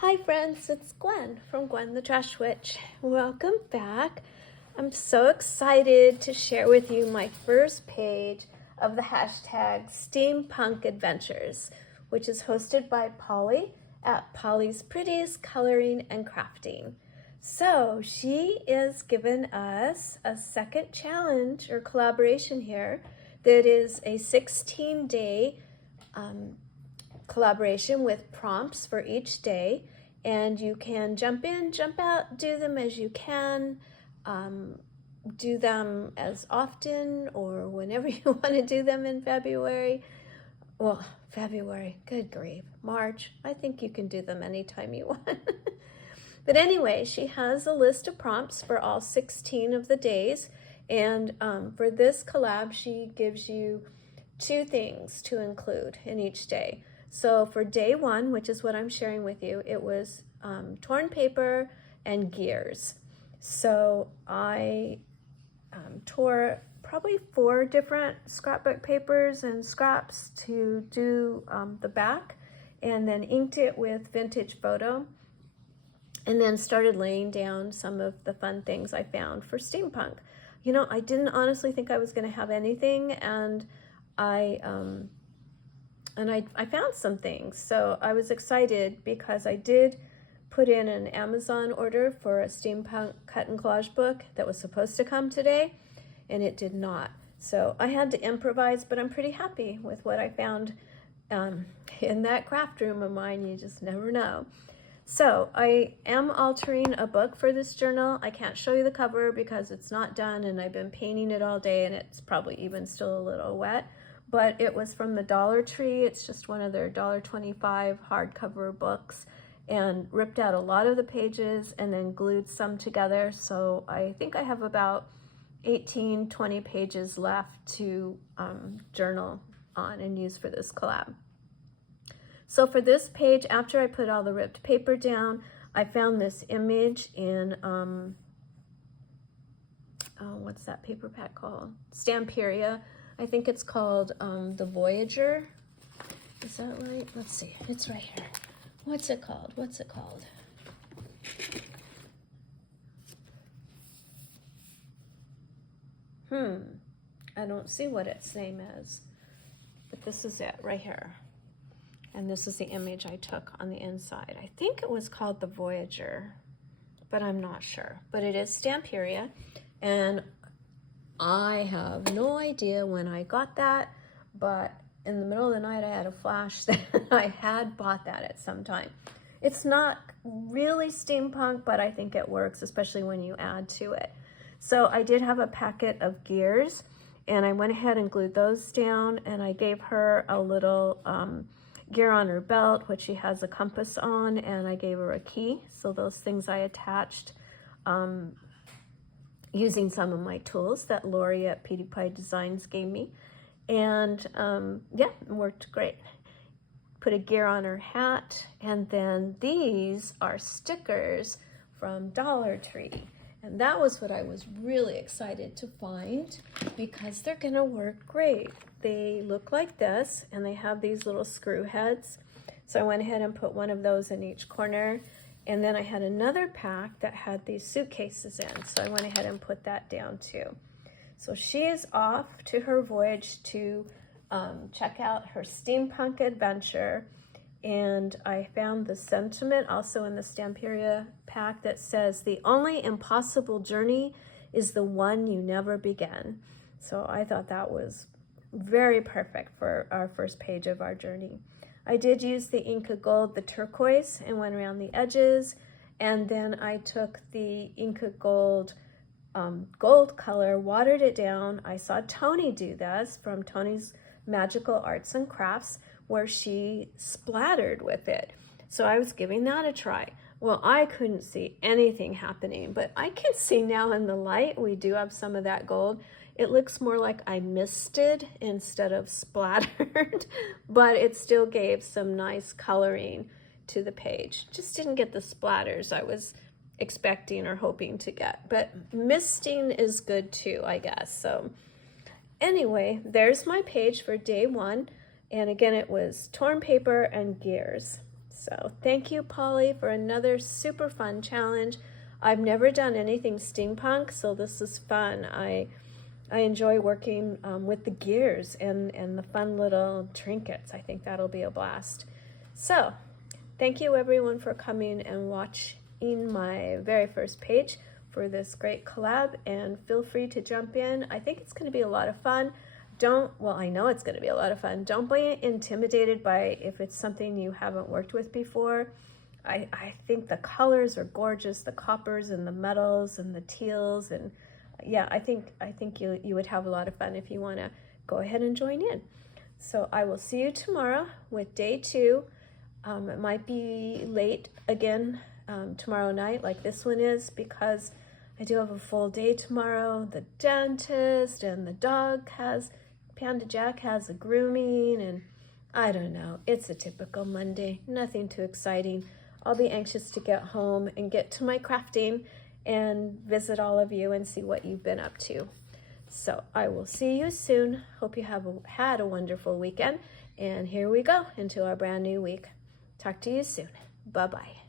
Hi friends, it's Gwen from Gwen the Trash Witch. Welcome back. I'm so excited to share with you my first page of the hashtag Steampunk Adventures, which is hosted by Polly at Polly's Pretties Coloring and Crafting. So she is giving us a second challenge or collaboration here that is a 16-day collaboration with prompts for each day, and you can jump in, jump out, do them as you can, do them as often or whenever you want to do them in February. Well, February, good grief, March, I think you can do them anytime you want. But anyway, she has a list of prompts for all 16 of the days, and for this collab, she gives you 2 things to include in each day. So for day 1, which is what I'm sharing with you, it was torn paper and gears. So I tore probably 4 different scrapbook papers and scraps to do the back, and then inked it with vintage photo, and then started laying down some of the fun things I found for steampunk. You know, I didn't honestly think I was going to have anything, and I found some things. So I was excited because I did put in an Amazon order for a steampunk cut and collage book that was supposed to come today, and it did not. So I had to improvise, but I'm pretty happy with what I found in that craft room of mine. You just never know. So I am altering a book for this journal. I can't show you the cover because it's not done, and I've been painting it all day, and it's probably even still a little wet. But it was from the Dollar Tree. It's just one of their $1.25 hardcover books, and ripped out a lot of the pages and then glued some together. So I think I have about 18-20 pages left to journal on and use for this collab. So for this page, after I put all the ripped paper down, I found this image in, what's that paper pack called? Stamperia. I think it's called The Voyager. Is that right? Let's see. It's right here. What's it called? What's it called? I don't see what its name is. But this is it right here. And this is the image I took on the inside. I think it was called The Voyager, but I'm not sure. But it is Stamperia, and I have no idea when I got that, but in the middle of the night I had a flash that I had bought that at some time. It's not really steampunk, but I think it works, especially when you add to it. So I did have a packet of gears, and I went ahead and glued those down, and I gave her a little gear on her belt, which she has a compass on, and I gave her a key. So those things I attached using some of my tools that Lori at Petey Pie Designs gave me. And yeah, it worked great. Put a gear on her hat, and then these are stickers from Dollar Tree. And that was what I was really excited to find, because they're gonna work great. They look like this, and they have these little screw heads. So I went ahead and put one of those in each corner. And then I had another pack that had these suitcases in, so I went ahead and put that down too. So she is off to her voyage to check out her steampunk adventure. And I found the sentiment also in the Stamperia pack that says, "The only impossible journey is the one you never begin." So I thought that was very perfect for our first page of our journey. I did use the Inka Gold, the turquoise, and went around the edges. And then I took the Inka Gold gold color, watered it down. I saw Tony do this from Tony's Magical Arts and Crafts, where she splattered with it. So I was giving that a try. Well, I couldn't see anything happening, but I can see now in the light, we do have some of that gold. It looks more like I misted instead of splattered, but it still gave some nice coloring to the page. Just didn't get the splatters I was expecting or hoping to get, but misting is good too, I guess. So anyway, there's my page for day 1. And again, it was torn paper and gears. So thank you, Polly, for another super fun challenge. I've never done anything steampunk, so this is fun. I enjoy working with the gears and the fun little trinkets. I think that'll be a blast. So thank you everyone for coming and watching my very first page for this great collab, and feel free to jump in. I think it's going to be a lot of fun. I know it's going to be a lot of fun. Don't be intimidated by if it's something you haven't worked with before. I think the colors are gorgeous, the coppers and the metals and the teals, and yeah, I think you would have a lot of fun if you want to go ahead and join in. So I will see you tomorrow with day 2. It might be late again tomorrow night like this one is, because I do have a full day tomorrow. The dentist and the dog Panda Jack has a grooming, and I don't know. It's a typical Monday, nothing too exciting. I'll be anxious to get home and get to my crafting and visit all of you and see what you've been up to. So I will see you soon. Hope you have had a wonderful weekend. And here we go into our brand new week. Talk to you soon. Bye-bye.